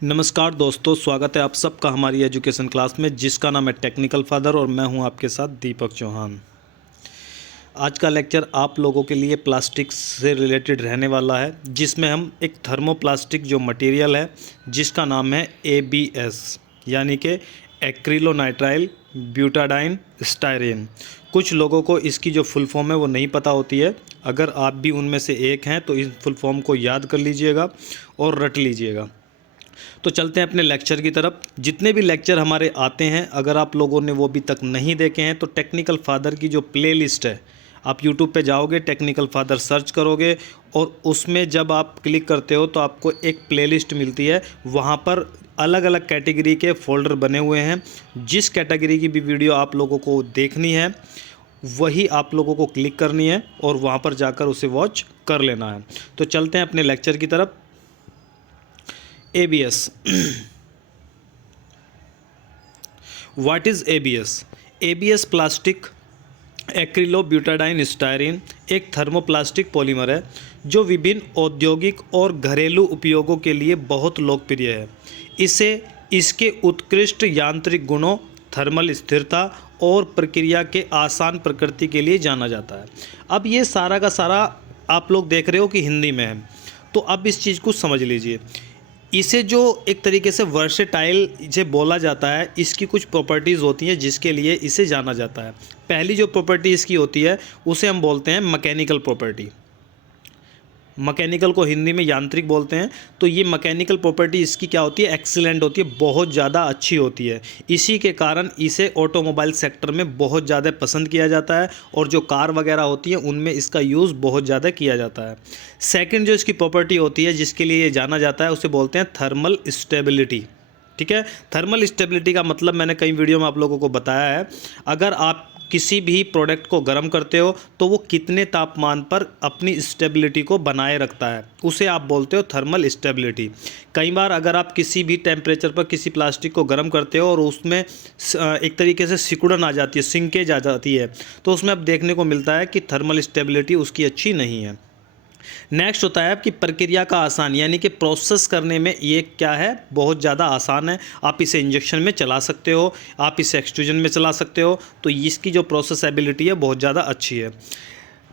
नमस्कार दोस्तों, स्वागत है आप सबका हमारी एजुकेशन क्लास में जिसका नाम है टेक्निकल फादर और मैं हूं आपके साथ दीपक चौहान। आज का लेक्चर आप लोगों के लिए प्लास्टिक से रिलेटेड रहने वाला है, जिसमें हम एक थर्मोप्लास्टिक जो मटेरियल है जिसका नाम है ABS यानी कि एक्रिलोनाइट्राइल ब्यूटाडाइन स्टायरीन। कुछ लोगों को इसकी जो फुल फॉर्म है वो नहीं पता होती है। अगर आप भी उनमें से एक हैं तो इस फुल फॉर्म को याद कर लीजिएगा और रट लीजिएगा। तो चलते हैं अपने लेक्चर की तरफ। जितने भी लेक्चर हमारे आते हैं, अगर आप लोगों ने वो अभी तक नहीं देखे हैं तो टेक्निकल फादर की जो प्लेलिस्ट है, आप यूट्यूब पे जाओगे, टेक्निकल फादर सर्च करोगे और उसमें जब आप क्लिक करते हो तो आपको एक प्लेलिस्ट मिलती है। वहाँ पर अलग अलग कैटेगरी के फ़ोल्डर बने हुए हैं। जिस कैटेगरी की भी वीडियो आप लोगों को देखनी है वही आप लोगों को क्लिक करनी है और वहाँ पर जाकर उसे वॉच कर लेना है। तो चलते हैं अपने लेक्चर की तरफ। ABS what is ABS? ABS plastic acrylobutadiene styrene एक थर्मोप्लास्टिक पॉलीमर है जो विभिन्न औद्योगिक और घरेलू उपयोगों के लिए बहुत लोकप्रिय है। इसे इसके उत्कृष्ट यांत्रिक गुणों, थर्मल स्थिरता और प्रक्रिया के आसान प्रकृति के लिए जाना जाता है। अब ये सारा का सारा आप लोग देख रहे हो कि हिंदी में है, तो अब इस चीज़ को समझ लीजिए। इसे जो एक तरीके से वर्सेटाइल इसे बोला जाता है, इसकी कुछ प्रॉपर्टीज़ होती हैं जिसके लिए इसे जाना जाता है। पहली जो प्रॉपर्टी इसकी होती है उसे हम बोलते हैं मैकेनिकल प्रॉपर्टी। मैकेनिकल को हिंदी में यांत्रिक बोलते हैं। तो ये मैकेनिकल प्रॉपर्टी इसकी क्या होती है? एक्सीलेंट होती है, बहुत ज़्यादा अच्छी होती है। इसी के कारण इसे ऑटोमोबाइल सेक्टर में बहुत ज़्यादा पसंद किया जाता है और जो कार वगैरह होती है उनमें इसका यूज़ बहुत ज़्यादा किया जाता है। सेकंड जो इसकी प्रॉपर्टी होती है जिसके लिए ये जाना जाता है उसे बोलते हैं थर्मल स्टेबिलिटी। ठीक है, थर्मल स्टेबिलिटी का मतलब मैंने कई वीडियो में आप लोगों को बताया है। अगर आप किसी भी प्रोडक्ट को गर्म करते हो तो वो कितने तापमान पर अपनी स्टेबिलिटी को बनाए रखता है, उसे आप बोलते हो थर्मल स्टेबिलिटी। कई बार अगर आप किसी भी टेम्परेचर पर किसी प्लास्टिक को गर्म करते हो और उसमें एक तरीके से सिकुड़न आ जाती है, सिंकेज आ जाती है, तो उसमें अब देखने को मिलता है कि थर्मल स्टेबिलिटी उसकी अच्छी नहीं है। नेक्स्ट होता है आपकी प्रक्रिया का आसान, यानी कि प्रोसेस करने में ये क्या है, बहुत ज़्यादा आसान है। आप इसे इंजेक्शन में चला सकते हो, आप इसे एक्सट्रूजन में चला सकते हो, तो इसकी जो प्रोसेसेबिलिटी है बहुत ज़्यादा अच्छी है।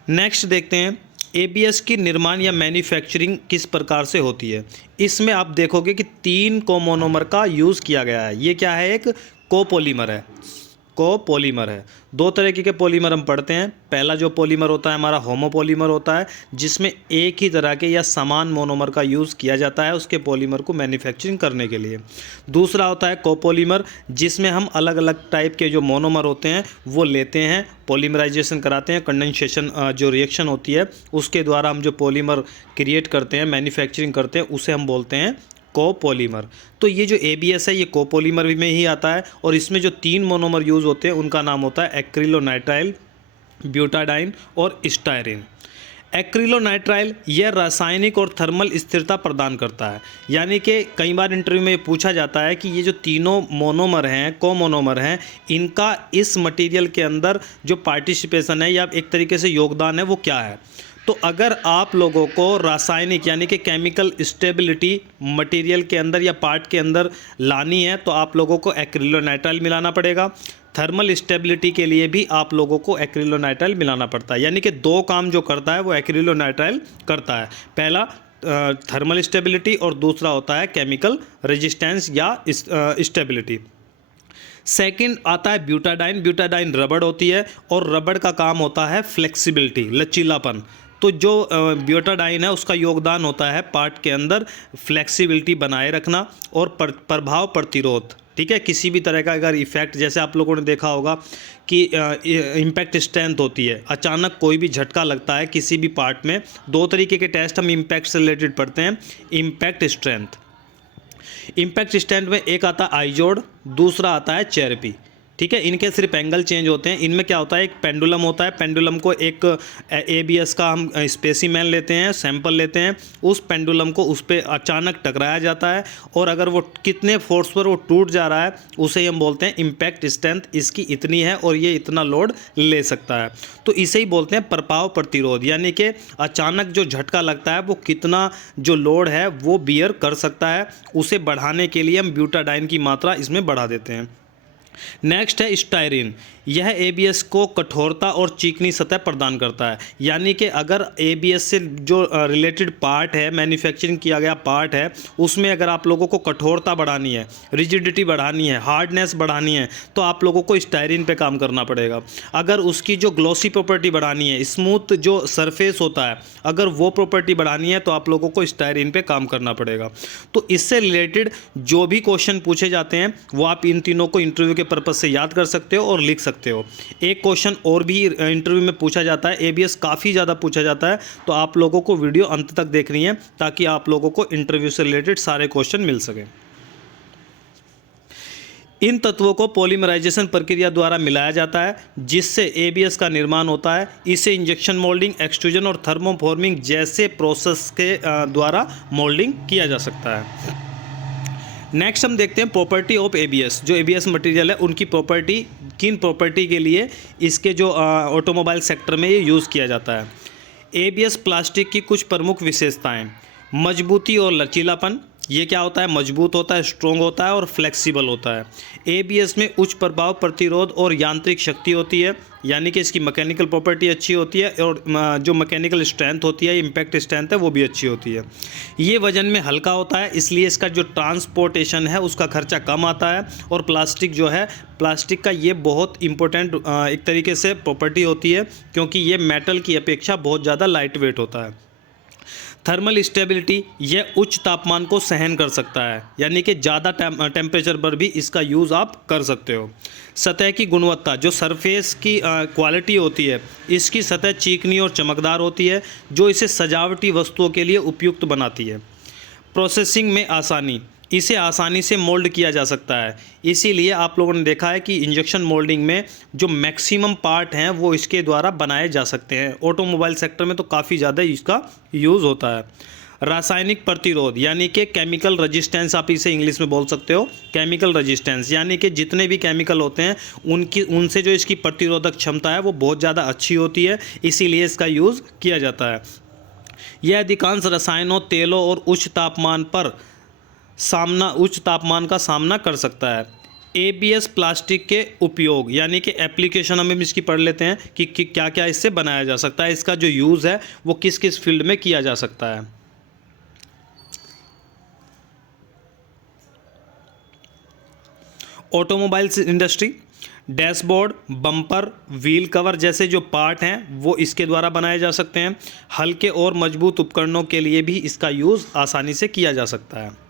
नेक्स्ट देखते हैं ABS की निर्माण या मैन्युफैक्चरिंग किस प्रकार से होती है। इसमें आप देखोगे कि 3 कोमोनोमर का यूज़ किया गया है। ये क्या है? एक कोपोलीमर है, कोपॉलीमर है। 2 तरीके के पॉलीमर हम पढ़ते हैं। पहला जो पॉलीमर होता है हमारा होमोपॉलीमर होता है, जिसमें एक ही तरह के या समान मोनोमर का यूज़ किया जाता है उसके पॉलीमर को मैन्युफैक्चरिंग करने के लिए। दूसरा होता है कोपॉलीमर, जिसमें हम अलग अलग टाइप के जो मोनोमर होते हैं वो लेते हैं, पॉलीमराइजेशन कराते हैं, कंडेंसेशन जो रिएक्शन होती है उसके द्वारा हम जो पॉलीमर क्रिएट करते हैं, मैन्युफैक्चरिंग करते हैं, उसे हम बोलते हैं कोपॉलीमर। तो ये जो ABS है ये कोपॉलीमर में ही आता है और इसमें जो 3 मोनोमर यूज़ होते हैं उनका नाम होता है एक्रिलोनाइट्राइल, ब्यूटाडाइन और स्टायरीन। एक्रिलोनाइट्राइल यह रासायनिक और थर्मल स्थिरता प्रदान करता है, यानी कि कई बार इंटरव्यू में ये पूछा जाता है कि ये जो तीनों मोनोमर हैं, कोमोनोमर हैं, इनका इस मटेरियल के अंदर जो पार्टिसिपेशन है या एक तरीके से योगदान है वो क्या है। तो अगर आप लोगों को रासायनिक यानी कि केमिकल स्टेबिलिटी मटेरियल के अंदर या पार्ट के अंदर लानी है तो आप लोगों को एक्रिलोनाइट्राइल मिलाना पड़ेगा। थर्मल स्टेबिलिटी के लिए भी आप लोगों को एक्रिलोनाइट्राइल मिलाना पड़ता है, यानी कि 2 काम जो करता है वो एक्रिलोनाइट्राइल करता है। पहला थर्मल स्टेबिलिटी और दूसरा होता है केमिकल रेजिस्टेंस या स्टेबिलिटी। सेकंड आता है ब्यूटाडाइन। ब्यूटाडाइन रबड़ होती है और रबड़ का काम होता है फ्लेक्सिबिलिटी, लचीलापन। तो जो ब्यूटाडाइन है उसका योगदान होता है पार्ट के अंदर फ्लेक्सिबिलिटी बनाए रखना और प्रभाव प्रतिरोध। ठीक है, किसी भी तरह का अगर इफेक्ट, जैसे आप लोगों ने देखा होगा कि इम्पैक्ट स्ट्रेंथ होती है, अचानक कोई भी झटका लगता है किसी भी पार्ट में, 2 तरीके के टेस्ट हम इम्पैक्ट से रिलेटेड पढ़ते हैं। इम्पैक्ट स्ट्रेंथ, इम्पैक्ट स्ट्रेंथ में एक आता है आई जोड़, दूसरा आता है चेरेपी। ठीक है, इनके सिर्फ एंगल चेंज होते हैं। इनमें क्या होता है, एक पेंडुलम होता है, पेंडुलम को एक एबीएस का हम स्पेसिमेन लेते हैं, सैंपल लेते हैं, उस पेंडुलम को उस पर अचानक टकराया जाता है और अगर वो कितने फोर्स पर वो टूट जा रहा है उसे हम बोलते हैं इम्पैक्ट स्ट्रेंथ, इसकी इतनी है और ये इतना लोड ले सकता है। तो इसे ही बोलते हैं प्रभाव प्रतिरोध, यानी कि अचानक जो झटका लगता है वो कितना जो लोड है वो बियर कर सकता है, उसे बढ़ाने के लिए हम ब्यूटाडाइन की मात्रा इसमें बढ़ा देते हैं। नेक्स्ट है स्टायरीन। यह एबीएस को कठोरता और चिकनी सतह प्रदान करता है, यानी कि अगर एबीएस से जो रिलेटेड पार्ट है, मैन्युफैक्चरिंग किया गया पार्ट है, उसमें अगर आप लोगों को कठोरता बढ़ानी है, रिजिडिटी बढ़ानी है, हार्डनेस बढ़ानी है, तो आप लोगों को स्टायरीन पे काम करना पड़ेगा। अगर उसकी जो ग्लॉसी प्रॉपर्टी बढ़ानी है, स्मूथ जो सरफेस होता है, अगर वो प्रॉपर्टी बढ़ानी है तो आप लोगों को स्टायरीन पे काम करना पड़ेगा। तो इससे रिलेटेड जो भी क्वेश्चन पूछे जाते हैं वो आप इन तीनों को इंटरव्यू के पर्पज से याद कर सकते हो और लिख सकते हो। एक क्वेश्चन और भी इंटरव्यू में पूछा जाता है, एबीएस काफ़ी ज़्यादा पूछा जाता है, तो आप लोगों को वीडियो अंत तक देखनी है ताकि आप लोगों को इंटरव्यू से रिलेटेड सारे क्वेश्चन मिल सके। इन तत्वों को पॉलीमराइजेशन प्रक्रिया द्वारा मिलाया जाता है जिससे एबीएस का निर्माण होता है। इसे इंजेक्शन मोल्डिंग, एक्सट्रूजन और थर्मोफॉर्मिंग जैसे प्रोसेस के द्वारा मोल्डिंग किया जा सकता है। नेक्स्ट हम देखते हैं प्रॉपर्टी ऑफ एबीएस। जो एबीएस मटेरियल है उनकी प्रॉपर्टी, किन प्रॉपर्टी के लिए इसके जो ऑटोमोबाइल सेक्टर में ये यूज़ किया जाता है। एबीएस प्लास्टिक की कुछ प्रमुख विशेषताएं, मजबूती और लचीलापन। ये क्या होता है, मजबूत होता है, स्ट्रॉन्ग होता है और फ्लेक्सिबल होता है। एबीएस में उच्च प्रभाव प्रतिरोध और यांत्रिक शक्ति होती है, यानी कि इसकी मैकेनिकल प्रॉपर्टी अच्छी होती है और जो मैकेनिकल स्ट्रेंथ होती है, इम्पैक्ट स्ट्रेंथ है, वो भी अच्छी होती है। ये वजन में हल्का होता है, इसलिए इसका जो ट्रांसपोर्टेशन है उसका खर्चा कम आता है। और प्लास्टिक जो है, प्लास्टिक का ये बहुत इंपॉर्टेंट एक तरीके से प्रॉपर्टी होती है क्योंकि ये मेटल की अपेक्षा बहुत ज़्यादा लाइट वेट होता है। थर्मल स्टेबिलिटी, यह उच्च तापमान को सहन कर सकता है, यानी कि ज़्यादा टेम्परेचर पर भी इसका यूज़ आप कर सकते हो। सतह की गुणवत्ता, जो सरफेस की क्वालिटी होती है, इसकी सतह चिकनी और चमकदार होती है जो इसे सजावटी वस्तुओं के लिए उपयुक्त बनाती है। प्रोसेसिंग में आसानी, इसे आसानी से मोल्ड किया जा सकता है, इसीलिए आप लोगों ने देखा है कि इंजेक्शन मोल्डिंग में जो मैक्सिमम पार्ट हैं वो इसके द्वारा बनाए जा सकते हैं। ऑटोमोबाइल सेक्टर में तो काफ़ी ज़्यादा इसका यूज़ होता है। रासायनिक प्रतिरोध, यानी कि केमिकल रेजिस्टेंस, आप इसे इंग्लिश में बोल सकते हो केमिकल रेजिस्टेंस, यानी कि जितने भी केमिकल होते हैं उनसे जो इसकी प्रतिरोधक क्षमता है वो बहुत ज़्यादा अच्छी होती है, इसीलिए इसका यूज़ किया जाता है। यह अधिकांश रसायनों, तेलों और उच्च तापमान का सामना कर सकता है। एबीएस प्लास्टिक के उपयोग, यानी कि एप्लीकेशन हम इसकी पढ़ लेते हैं कि क्या क्या इससे बनाया जा सकता है, इसका जो यूज़ है वो किस किस फील्ड में किया जा सकता है। Automobiles industry, dashboard, bumper, wheel cover जैसे जो पार्ट हैं वो इसके द्वारा बनाए जा सकते हैं। हल्के और मजबूत उपकरणों के लिए भी इसका यूज़ आसानी से किया जा सकता है।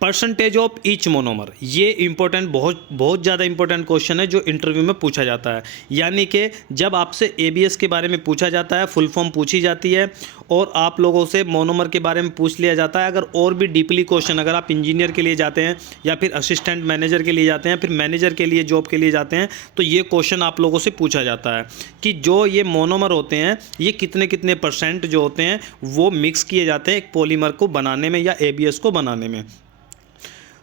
परसेंटेज ऑफ ईच मोनोमर, ये इंपॉर्टेंट, बहुत ज़्यादा इंपॉर्टेंट क्वेश्चन है जो इंटरव्यू में पूछा जाता है। यानी कि जब आपसे एबीएस के बारे में पूछा जाता है, फुल फॉर्म पूछी जाती है और आप लोगों से मोनोमर के बारे में पूछ लिया जाता है। अगर और भी डीपली क्वेश्चन, अगर आप इंजीनियर के लिए जाते हैं या फिर असिस्टेंट मैनेजर के लिए जाते हैं, फिर मैनेजर के लिए जॉब के लिए जाते हैं, तो ये क्वेश्चन आप लोगों से पूछा जाता है कि जो ये मोनोमर होते हैं ये कितने कितने % जो होते हैं वो मिक्स किए जाते हैं एक पॉलीमर को बनाने में या एबीएस को बनाने में।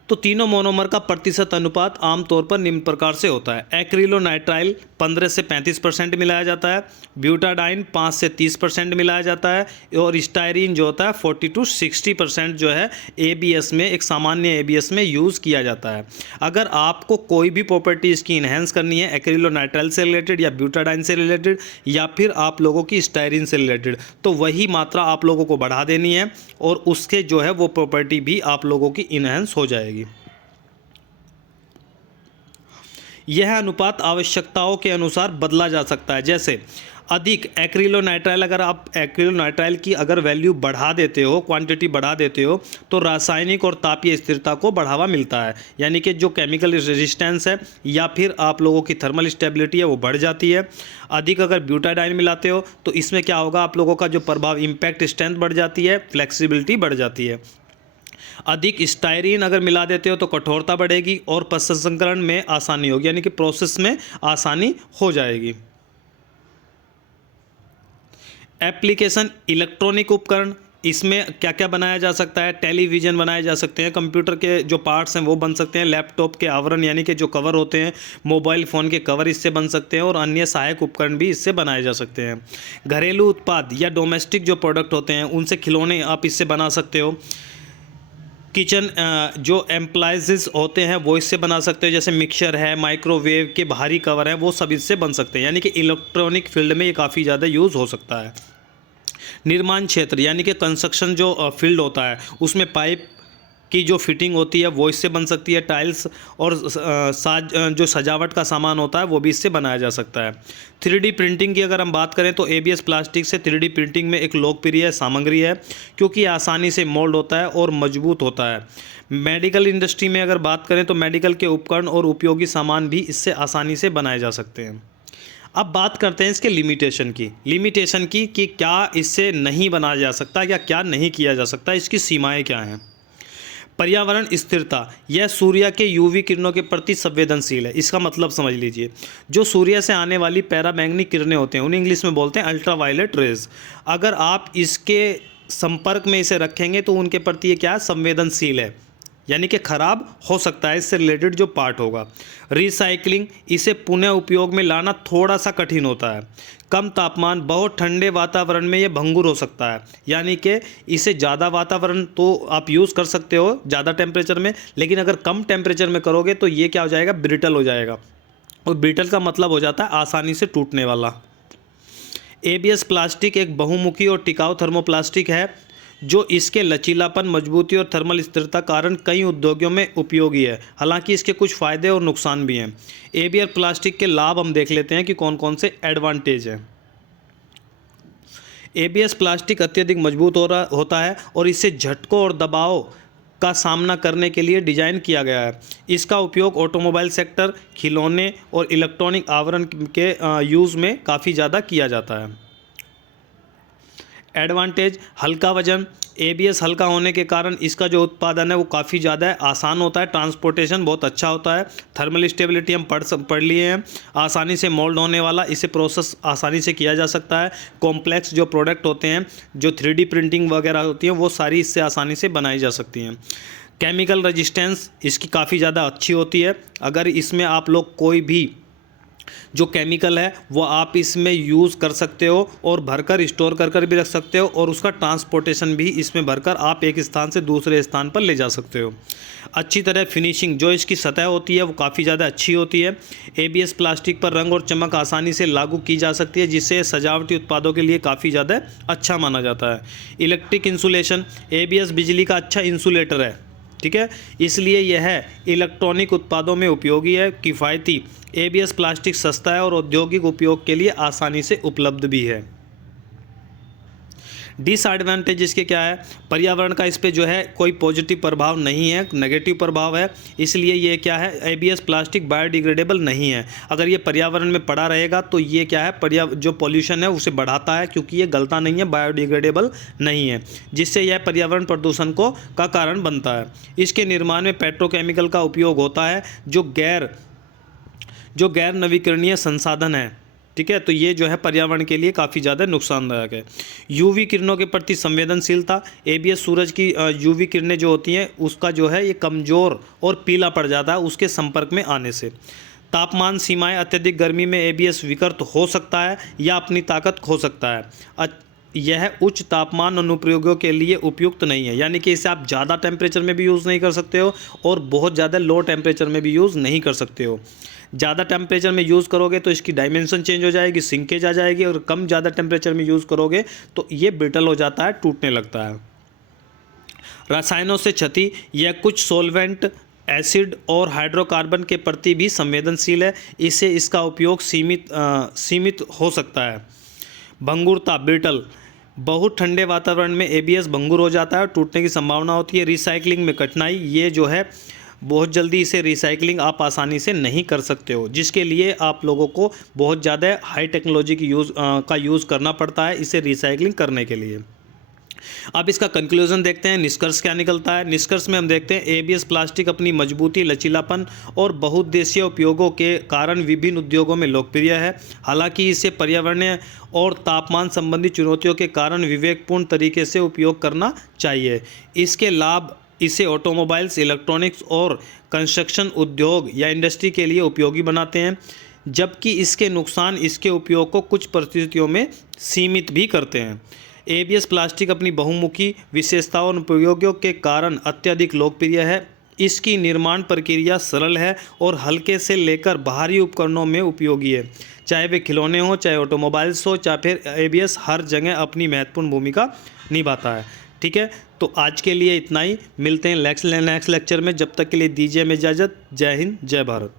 तो तीनों मोनोमर का प्रतिशत अनुपात आमतौर पर निम्न प्रकार से होता है। एक्रिलोनाइट्राइल 15 से 35% मिलाया जाता है, ब्यूटाडाइन 5 से 30% मिलाया जाता है और स्टायरीन जो होता है 40 to 60% जो है एबीएस में, एक सामान्य एबीएस में यूज़ किया जाता है। अगर आपको कोई भी प्रॉपर्टी इसकी इन्हेंस करनी है एक्रिलोनाइट्राइल से रिलेटेड या ब्यूटाडाइन से रिलेटेड या फिर आप लोगों की स्टायरीन से रिलेटेड, तो वही मात्रा आप लोगों को बढ़ा देनी है और उसके जो है वो प्रॉपर्टी भी आप लोगों की इन्हेंस हो जाएगी। यह अनुपात आवश्यकताओं के अनुसार बदला जा सकता है। जैसे अधिक एक्रिलोनाइट्राइल, अगर आप एक्रिलोनाइट्राइल की अगर वैल्यू बढ़ा देते हो, क्वांटिटी बढ़ा देते हो, तो रासायनिक और तापीय स्थिरता को बढ़ावा मिलता है, यानी कि जो केमिकल रेजिस्टेंस है या फिर आप लोगों की थर्मल स्टेबिलिटी है वो बढ़ जाती है। अधिक अगर ब्यूटाडाइन मिलाते हो तो इसमें क्या होगा, आप लोगों का जो प्रभाव, इम्पैक्ट स्ट्रेंथ बढ़ जाती है, फ्लेक्सिबिलिटी बढ़ जाती है। अधिक स्टायरीन अगर मिला देते हो तो कठोरता बढ़ेगी और प्रसंस्करण में आसानी होगी, यानी कि प्रोसेस में आसानी हो जाएगी। एप्लीकेशन इलेक्ट्रॉनिक उपकरण, इसमें क्या क्या बनाया जा सकता है? टेलीविज़न बनाए जा सकते हैं, कंप्यूटर के जो पार्ट्स हैं वो बन सकते हैं, लैपटॉप के आवरण यानी कि जो कवर होते हैं, मोबाइल फ़ोन के कवर इससे बन सकते हैं और अन्य सहायक उपकरण भी इससे बनाए जा सकते हैं। घरेलू उत्पाद या डोमेस्टिक जो प्रोडक्ट होते हैं उनसे खिलौने आप इससे बना सकते हो। किचन जो एम्प्लाइजेज होते हैं वो इससे बना सकते हो, जैसे मिक्सर है, माइक्रोवेव के बाहरी कवर हैं, वो सब इससे बन सकते हैं, यानी कि इलेक्ट्रॉनिक फील्ड में ये काफ़ी ज़्यादा यूज़ हो सकता है। निर्माण क्षेत्र यानी कि कंस्ट्रक्शन जो फील्ड होता है उसमें पाइप की जो फिटिंग होती है वो इससे बन सकती है। टाइल्स और जो सजावट का सामान होता है वो भी इससे बनाया जा सकता है। 3D प्रिंटिंग की अगर हम बात करें तो ABS प्लास्टिक से 3D प्रिंटिंग में एक लोकप्रिय सामग्री है, क्योंकि आसानी से मोल्ड होता है और मजबूत होता है। मेडिकल इंडस्ट्री में अगर बात करें तो मेडिकल के उपकरण और उपयोगी सामान भी इससे आसानी से बनाए जा सकते हैं। अब बात करते हैं इसके लिमिटेशन की कि क्या इससे नहीं बनाया जा सकता या क्या नहीं किया जा सकता, इसकी सीमाएं क्या हैं। पर्यावरण स्थिरता, यह सूर्य के यूवी किरणों के प्रति संवेदनशील है। इसका मतलब समझ लीजिए, जो सूर्य से आने वाली पैरामैग्नेटिक किरणें होते हैं उन्हें इंग्लिश में बोलते हैं अल्ट्रावायलेट रेज। अगर आप इसके संपर्क में इसे रखेंगे तो उनके प्रति ये क्या है, संवेदनशील है, यानी कि खराब हो सकता है, इससे रिलेटेड जो पार्ट होगा। रिसाइकलिंग, इसे पुनः उपयोग में लाना थोड़ा सा कठिन होता है। कम तापमान, बहुत ठंडे वातावरण में ये भंगुर हो सकता है, यानी कि इसे ज़्यादा वातावरण तो आप यूज़ कर सकते हो ज़्यादा टेम्परेचर में, लेकिन अगर कम टेम्परेचर में करोगे तो ये क्या हो जाएगा, ब्रिटल हो जाएगा, और ब्रिटल का मतलब हो जाता है आसानी से टूटने वाला। ABS प्लास्टिक एक बहुमुखी और टिकाऊ थर्मोप्लास्टिक है जो इसके लचीलापन, मजबूती और थर्मल स्थिरता कारण कई उद्योगों में उपयोगी है। हालांकि इसके कुछ फ़ायदे और नुकसान भी हैं। ABS प्लास्टिक के लाभ हम देख लेते हैं कि कौन कौन से एडवांटेज हैं। ABS प्लास्टिक अत्यधिक मजबूत होता है और इससे झटकों और दबाव का सामना करने के लिए डिज़ाइन किया गया है। इसका उपयोग ऑटोमोबाइल सेक्टर, खिलौने और इलेक्ट्रॉनिक आवरण के यूज़ में काफ़ी ज़्यादा किया जाता है। एडवांटेज, हल्का वजन, ABS हल्का होने के कारण इसका जो उत्पादन है वो काफ़ी ज़्यादा आसान होता है, ट्रांसपोर्टेशन बहुत अच्छा होता है। थर्मल स्टेबिलिटी हम पढ़ लिए हैं, आसानी से मोल्ड होने वाला, इसे प्रोसेस आसानी से किया जा सकता है। कॉम्प्लेक्स जो प्रोडक्ट होते हैं, जो 3D प्रिंटिंग वगैरह होती हैं, वो सारी इससे आसानी से बनाई जा सकती हैं। केमिकल रजिस्टेंस इसकी काफ़ी ज़्यादा अच्छी होती है। अगर इसमें आप लोग कोई भी जो केमिकल है वो आप इसमें यूज़ कर सकते हो और भरकर स्टोर कर भी रख सकते हो, और उसका ट्रांसपोर्टेशन भी इसमें भरकर आप एक स्थान से दूसरे स्थान पर ले जा सकते हो। अच्छी तरह फिनिशिंग, जो इसकी सतह होती है वो काफ़ी ज़्यादा अच्छी होती है। ABS प्लास्टिक पर रंग और चमक आसानी से लागू की जा सकती है, जिससे सजावटी उत्पादों के लिए काफ़ी ज़्यादा अच्छा माना जाता है। इलेक्ट्रिक इंसुलेशन, ABS बिजली का अच्छा इंसुलेटर है, ठीक है, इसलिए यह इलेक्ट्रॉनिक उत्पादों में उपयोगी है। किफ़ायती, ABS प्लास्टिक सस्ता है और औद्योगिक उपयोग के लिए आसानी से उपलब्ध भी है। डिसएडवांटेज इसके क्या है, पर्यावरण का इस पर जो है कोई पॉजिटिव प्रभाव नहीं है, नेगेटिव प्रभाव है। इसलिए ये क्या है, ABS प्लास्टिक बायोडिग्रेडेबल नहीं है। अगर ये पर्यावरण में पड़ा रहेगा तो ये क्या है, जो पॉल्यूशन है उसे बढ़ाता है, क्योंकि ये गलता नहीं है, बायोडिग्रेडेबल नहीं है, जिससे यह पर्यावरण प्रदूषण का कारण बनता है। इसके निर्माण में पेट्रोकेमिकल का उपयोग होता है, जो गैर नवीकरणीय संसाधन है, ठीक है, तो ये जो है पर्यावरण के लिए काफ़ी ज़्यादा नुकसानदायक है। UV किरणों के प्रति संवेदनशीलता, ABS सूरज की UV किरणें जो होती हैं उसका जो है ये कमज़ोर और पीला पड़ जाता है उसके संपर्क में आने से। तापमान सीमाएं, अत्यधिक गर्मी में ABS विकृत हो सकता है या अपनी ताकत खो सकता है। यह उच्च तापमान अनुप्रयोगों के लिए उपयुक्त नहीं है, यानी कि इसे आप ज़्यादा टेम्परेचर में भी यूज़ नहीं कर सकते हो और बहुत ज़्यादा लो टेम्परेचर में भी यूज़ नहीं कर सकते हो। ज़्यादा टेम्परेचर में यूज़ करोगे तो इसकी डायमेंशन चेंज हो जाएगी, सिंकेज आ जाएगी, और कम ज़्यादा टेम्परेचर में यूज़ करोगे तो ये ब्रिटल हो जाता है, टूटने लगता है। रसायनों से क्षति, यह कुछ सॉल्वेंट, एसिड और हाइड्रोकार्बन के प्रति भी संवेदनशील है, इससे इसका उपयोग सीमित हो सकता है। भंगुरता, ब्रिटल, बहुत ठंडे वातावरण में ABS भंगुर हो जाता है, टूटने की संभावना होती है। रिसाइकलिंग में कठिनाई, ये जो है बहुत जल्दी इसे रिसाइकलिंग आप आसानी से नहीं कर सकते हो, जिसके लिए आप लोगों को बहुत ज़्यादा हाई टेक्नोलॉजी की यूज़ करना पड़ता है इसे रिसाइकलिंग करने के लिए। अब इसका कंक्लूजन देखते हैं, निष्कर्ष क्या निकलता है। निष्कर्ष में हम देखते हैं एबीएस प्लास्टिक अपनी मजबूती, लचीलापन और बहुउद्देशीय उपयोगों के कारण विभिन्न उद्योगों में लोकप्रिय है। हालांकि इसे पर्यावरणीय और तापमान संबंधी चुनौतियों के कारण विवेकपूर्ण तरीके से उपयोग करना चाहिए। इसके लाभ इसे ऑटोमोबाइल्स, इलेक्ट्रॉनिक्स और कंस्ट्रक्शन उद्योग या इंडस्ट्री के लिए उपयोगी बनाते हैं, जबकि इसके नुकसान इसके उपयोग को कुछ परिस्थितियों में सीमित भी करते हैं। एबीएस प्लास्टिक अपनी बहुमुखी विशेषताओं और उपयोगों के कारण अत्यधिक लोकप्रिय है। इसकी निर्माण प्रक्रिया सरल है और हल्के से लेकर भारी उपकरणों में उपयोगी है, चाहे वे खिलौने हों, चाहे ऑटोमोबाइल्स हो, चाहे फिर एबीएस हर जगह अपनी महत्वपूर्ण भूमिका निभाता है। ठीक है, तो आज के लिए इतना ही। मिलते हैं नेक्स्ट लेक्चर में। जब तक के लिए दीजिए हमें इजाज़त। जय हिंद, जय भारत।